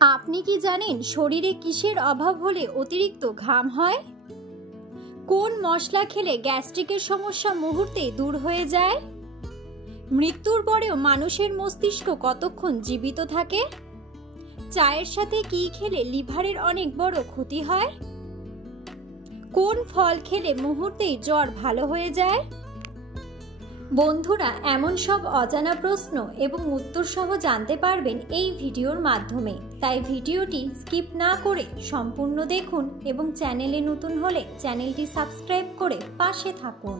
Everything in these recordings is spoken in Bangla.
আপনি কি জানেন শরীরে কিসের অভাব হলে অতিরিক্ত ঘাম হয়? কোন মশলা খেলে গ্যাস্ট্রিকের সমস্যা মুহূর্তেই দূর হয়ে যায়? মৃত্যুর পরেও মানুষের মস্তিষ্ক কতক্ষণ জীবিত থাকে? চায়ের সাথে কি খেলে লিভারের অনেক বড় ক্ষতি হয়? কোন ফল খেলে মুহূর্তেই জ্বর ভালো হয়ে যায়? বন্ধুরা, এমন সব অজানা প্রশ্ন এবং উত্তর সহ জানতে পারবেন এই ভিডিওর মাধ্যমে। তাই ভিডিওটি স্কিপ না করে সম্পূর্ণ দেখুন এবং চ্যানেলে নতুন হলে চ্যানেলটি সাবস্ক্রাইব করে পাশে থাকুন।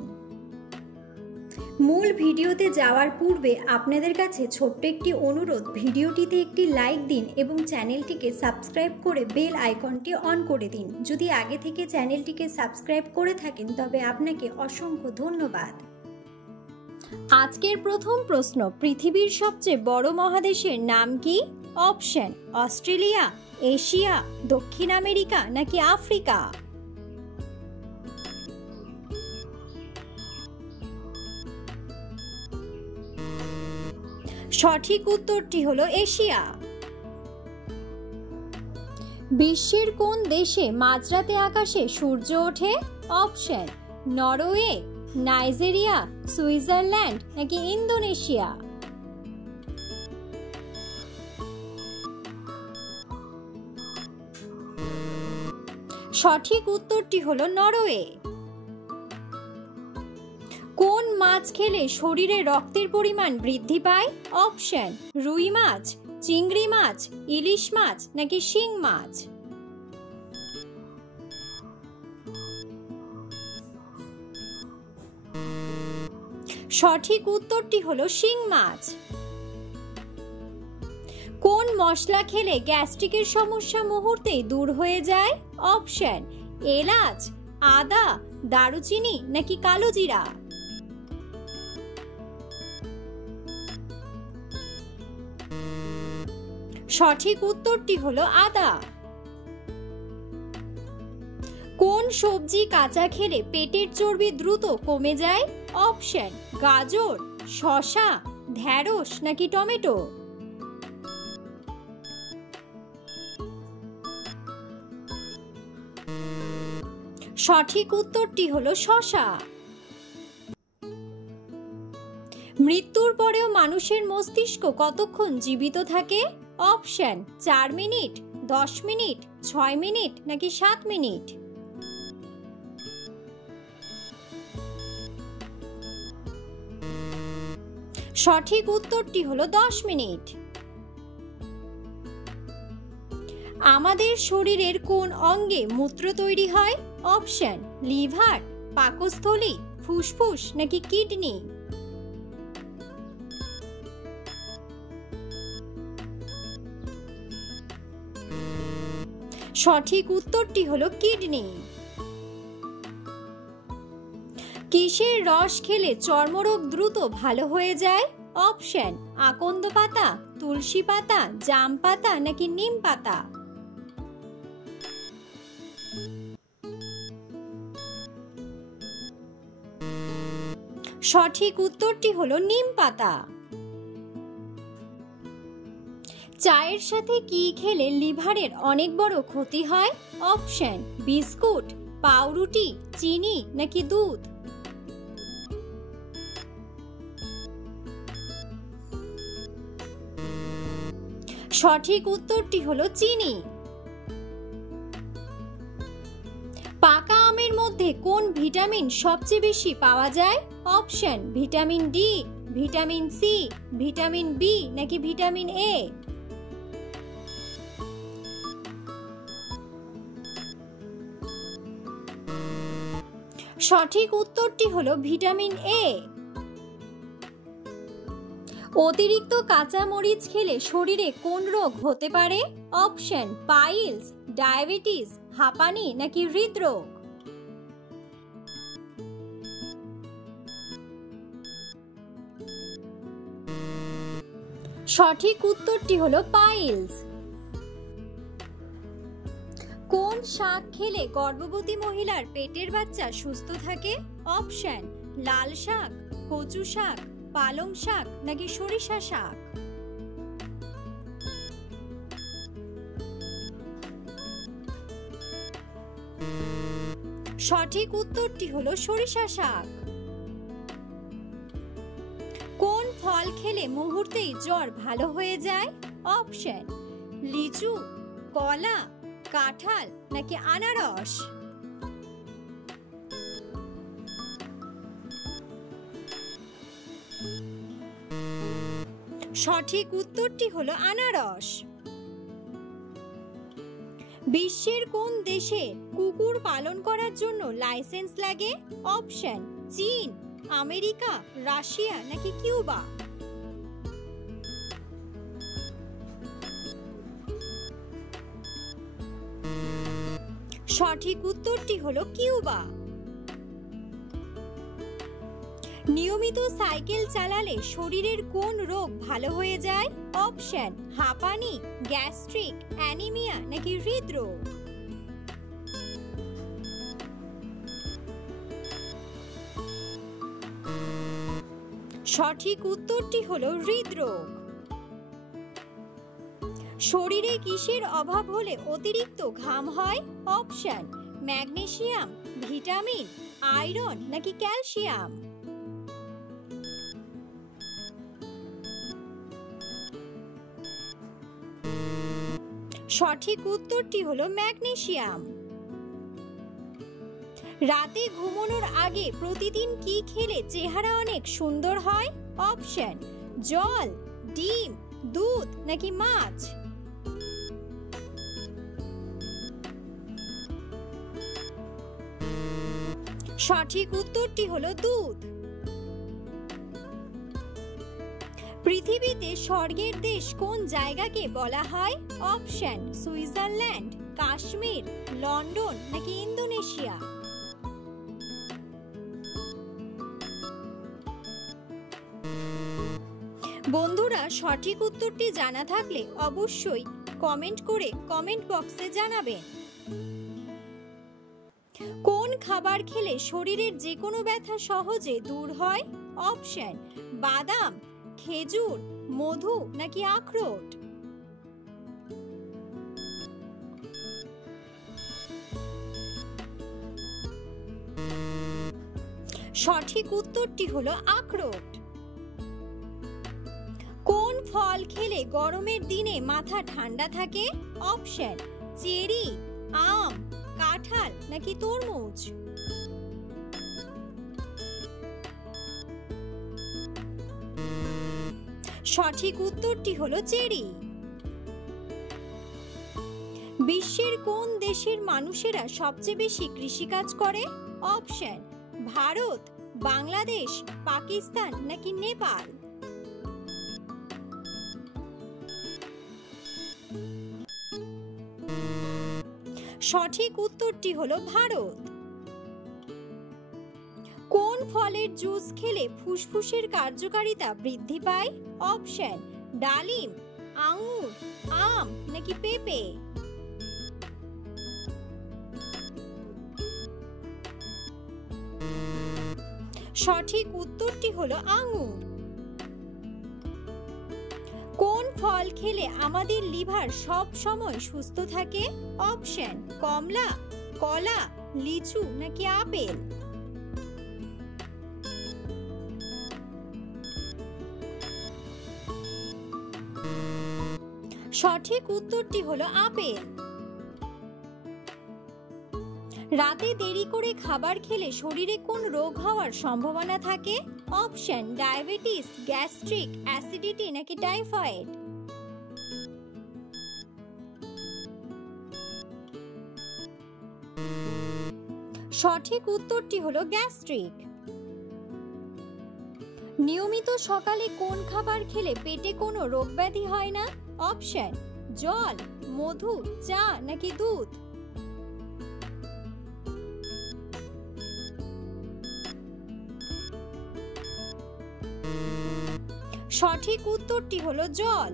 মূল ভিডিওতে যাওয়ার পূর্বে আপনাদের কাছে ছোট্ট একটি অনুরোধ, ভিডিওটিতে একটি লাইক দিন এবং চ্যানেলটিকে সাবস্ক্রাইব করে বেল আইকনটি অন করে দিন। যদি আগে থেকে চ্যানেলটিকে সাবস্ক্রাইব করে থাকেন তবে আপনাকে অসংখ্য ধন্যবাদ। আজকের প্রথম প্রশ্ন, পৃথিবীর সবচেয়ে বড় মহাদেশের নাম কি? অপশন: অস্ট্রেলিয়া, এশিয়া, দক্ষিণ আমেরিকা নাকি আফ্রিকা? সঠিক উত্তরটি হলো এশিয়া। বিশ্বের কোন দেশে মাঝরাতে আকাশে সূর্য ওঠে? অপশন: নরওয়ে, নাইজেরিয়া, সুইজারল্যান্ড নাকি ইন্দোনেশিয়া? সঠিক উত্তরটি হলো নরওয়ে। কোন মাছ খেলে শরীরে রক্তের পরিমাণ বৃদ্ধি পায়? অপশন: রুই মাছ, চিংড়ি মাছ, ইলিশ মাছ নাকি শিং মাছ? সঠিক উত্তরটি হলো শিং মাছ। কোন মশলা খেলে গ্যাস্ট্রিকের সমস্যা মুহূর্তেই দূর হয়ে যায়? অপশন: এলাচ, আদা, দারুচিনি নাকি কালোজিরা? সঠিক উত্তরটি হলো আদা। কোন সবজি কাঁচা খেলে পেটের চর্বি দ্রুত কমে যায়? অপশন: গাজর, শসা, ঢ্যাঁড়স নাকি টমেটো? সঠিক উত্তরটি হলো শসা। মৃত্যুর পরেও মানুষের মস্তিষ্ক কতক্ষণ জীবিত থাকে? অপশন: 4 মিনিট, 10 মিনিট, 6 মিনিট নাকি 7 মিনিট? সঠিক উত্তরটি হলো 10 মিনিট। আমাদের শরীরের কোন অঙ্গে মূত্র তৈরি হয়? অপশন: লিভার, পাকস্থলী, ফুসফুস নাকি কিডনি? সঠিক উত্তরটি হলো কিডনি। কিসের রস খেলে চর্মরোগ দ্রুত ভালো হয়ে যায়? অপশন: আকন্দ পাতা, তুলসী পাতা, জাম পাতা নাকি নিম পাতা? সঠিক উত্তরটি হলো নিম পাতা। চায়ের সাথে কি খেলে লিভারের অনেক বড় ক্ষতি হয়? অপশন: বিস্কুট, পাউরুটি, চিনি নাকি দুধ? সঠিক উত্তরটি হলো চিনি। পাকা আমের মধ্যে কোন ভিটামিন সবচেয়ে বেশি পাওয়া যায়? Option: vitamin D, vitamin C, vitamin B নাকি ভিটামিন এ? সঠিক উত্তরটি হলো ভিটামিন এ। অতিরিক্ত কাঁচা মরিচ খেলে শরীরে কোন রোগ হতে পারে? অপশন: পাইলস, ডায়াবেটিস, হাঁপানি নাকি হৃদরোগ? সঠিক উত্তরটি হলো পাইলস। কোন শাক খেলে গর্ভবতী মহিলার পেটের বাচ্চা সুস্থ থাকে? অপশন: লাল শাক, কচু শাক, পালং শাক নাকি সরিষা শাক? সঠিক উত্তরটি হলো সরিষা শাক। কোন ফল খেলে মুহূর্তেই জ্বর ভালো হয়ে যায়? অপশন: লিচু, কলা, কাঁঠাল নাকি আনারস। সঠিক উত্তরটি হলো আনারস। বিশ্বের কোন দেশে কুকুর পালন করার জন্য লাইসেন্স লাগে? অপশন: চীন, আমেরিকা, রাশিয়া নাকি কিউবা। সঠিক উত্তরটি হলো কিউবা। নিয়মিত সাইকেল চালালে শরীরের কোন রোগ ভালো হয়ে যায়? অপশন: হাঁপানি, গ্যাস্ট্রিক, অ্যানিমিয়া নাকি হৃদরোগ। সঠিক উত্তরটি হলো হৃদরোগ। শরীরে কিসের অভাব হলে অতিরিক্ত ঘাম হয়? অপশন: ম্যাগনেসিয়াম, ভিটামিন, আয়রন নাকি ক্যালসিয়াম। সঠিক উত্তরটি হলো ম্যাগনেসিয়াম। রাতে ঘুমানোর আগে প্রতিদিন কি খেলে চেহারা অনেক সুন্দর হয়? অপশন: জল, ডিম, দুধ নাকি মাছ। সঠিক উত্তরটি হলো দুধ। পৃথিবীতে স্বর্গের দেশ কোন জায়গাকে বলা হয়? অপশন: সুইজারল্যান্ড, কাশ্মীর, লন্ডন নাকি ইন্দোনেশিয়া। বন্ধুরা, সঠিক উত্তরটি জানা থাকলে অবশ্যই কমেন্ট করে কমেন্ট বক্সে জানাবেন। কোন খাবার খেলে শরীরের যে কোনো ব্যথা সহজে দূর হয়? অপশন: বাদাম, খেজুর, মধু নাকি আখরোট। সঠিক উত্তরটি হলো আখরোট। কোন ফল খেলে গরমের দিনে মাথা ঠান্ডা থাকে? অপশন: চেরি, আম, কাঁঠাল নাকি তরমুজ। সঠিক উত্তরটি হলো চেরি। বিশ্বের কোন দেশের মানুষেরা সবচেয়ে বেশি কৃষিকাজ করে? অপশন: ভারত, বাংলাদেশ, পাকিস্তান নাকি নেপাল। সঠিক উত্তরটি হলো ভারত। কোন ফলের জুস খেলে ফুসফুসের কার্যকারিতা বৃদ্ধি পায়? অপশন: ডালিম, আঙ্গুর, আম নাকি পেঁপে। সঠিক উত্তরটি হলো আঙ্গুর। কোন ফল খেলে আমাদের লিভার সব সময় সুস্থ থাকে? অপশন: কমলা, কলা, লিচু নাকি আপেল। সঠিক উত্তরটি হলো আপেল। রাতে দেরি করে খাবার খেলে শরীরে কোন রোগ হওয়ার সম্ভাবনা থাকে? অপশন: ডায়াবেটিস, গ্যাস্ট্রিক, অ্যাসিডিটি নাকি টাইফয়েড। সঠিক উত্তরটি হলো গ্যাস্ট্রিক। নিয়মিত সকালে কোন খাবার খেলে পেটে কোনো রোগ ব্যাধি হয় না? অপশন: জল, মধু, চা নাকি দুধ। সঠিক উত্তরটি হলো জল।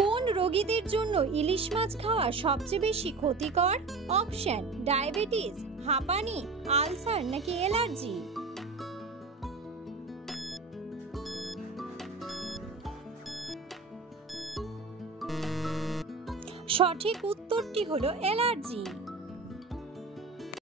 কোন রোগীদের জন্য ইলিশ মাছ খাওয়া সবচেয়ে বেশি ক্ষতিকর? অপশন: ডায়াবেটিস, হাঁপানি, আলসার নাকি অ্যালার্জি। সঠিক উত্তরটি হলো অ্যালার্জি।